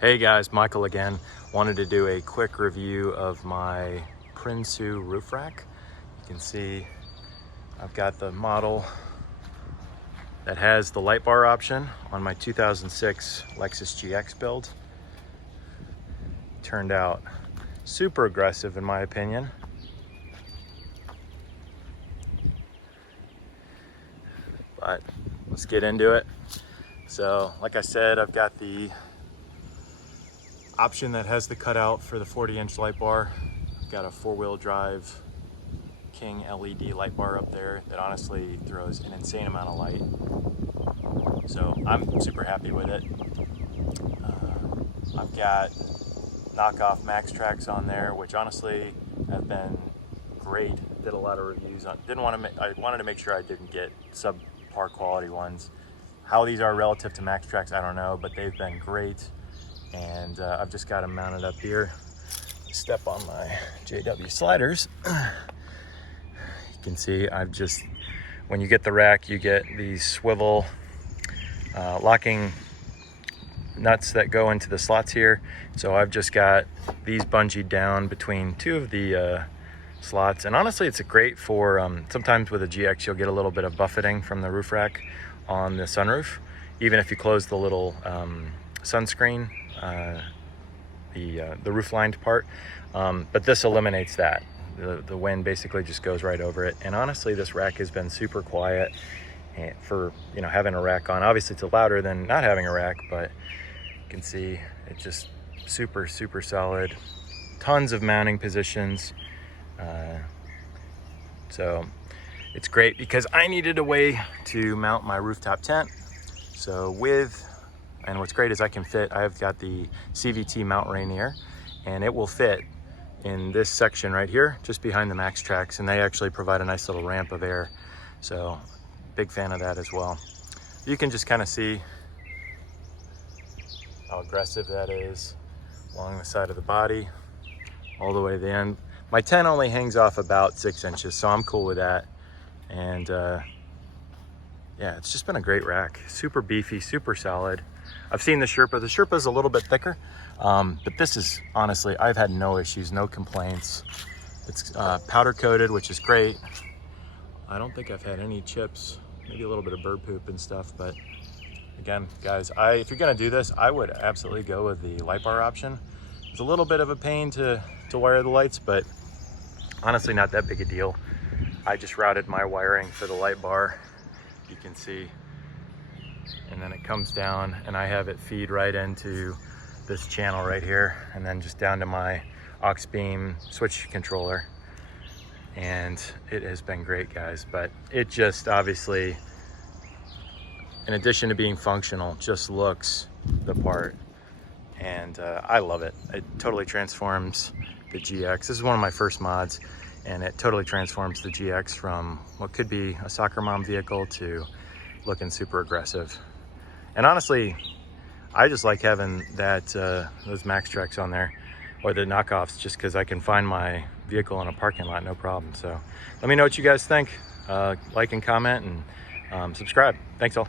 Hey guys, Michael again. Wanted to do a quick review of my Prinsu roof rack. You can see I've got the model that has the light bar option on my 2006 Lexus GX build. Turned out super aggressive in my opinion. But let's get into it. So like I said, I've got the option that has the cutout for the 40-inch light bar. I've got a 4-wheel drive King LED light bar up there that honestly throws an insane amount of light. So I'm super happy with it. I've got knockoff Max Tracks on there, which honestly have been great. Did a lot of reviews on. I wanted to make sure I didn't get subpar quality ones. How these are relative to Max Tracks, I don't know, but they've been great. And I've just got them mounted up here. Step on my JW sliders. You can see when you get the rack, you get these swivel locking nuts that go into the slots here. So I've just got these bungeed down between two of the slots. And honestly, it's great for, sometimes with a GX, you'll get a little bit of buffeting from the roof rack on the sunroof. Even if you close the little sunscreen, the roof lined part, but this eliminates that. The wind basically just goes right over it. And honestly, this rack has been super quiet for having a rack on. Obviously it's louder than not having a rack, but you can see it's just super solid. Tons of mounting positions, so it's great because I needed a way to mount my rooftop tent. So and what's great is I've got the CVT mount Rainier, and it will fit in this section right here, just behind the Max Tracks, and they actually provide a nice little ramp of air. So big fan of that as well. You can just kind of see how aggressive that is along the side of the body, all the way to the end. My tent only hangs off about 6 inches, so I'm cool with that. And yeah, it's just been a great rack. Super beefy, super solid. I've seen the Sherpa. The Sherpa is a little bit thicker, but this is, honestly, I've had no issues, no complaints. It's powder coated, which is great. I don't think I've had any chips, maybe a little bit of bird poop and stuff, but again, guys, if you're gonna do this, I would absolutely go with the light bar option. It's a little bit of a pain to wire the lights, but honestly not that big a deal. I just routed my wiring for the light bar, you can see, and then it comes down and I have it feed right into this channel right here, and then just down to my aux beam switch controller. And it has been great, guys, but it just obviously, in addition to being functional, just looks the part. And I love it. It totally transforms the GX. This is one of my first mods, and it totally transforms the GX from what could be a soccer mom vehicle to looking super aggressive. And honestly, I just like having those Max Tracks on there, or the knockoffs, just because I can find my vehicle in a parking lot, no problem. So let me know what you guys think. Like and comment and subscribe. Thanks all.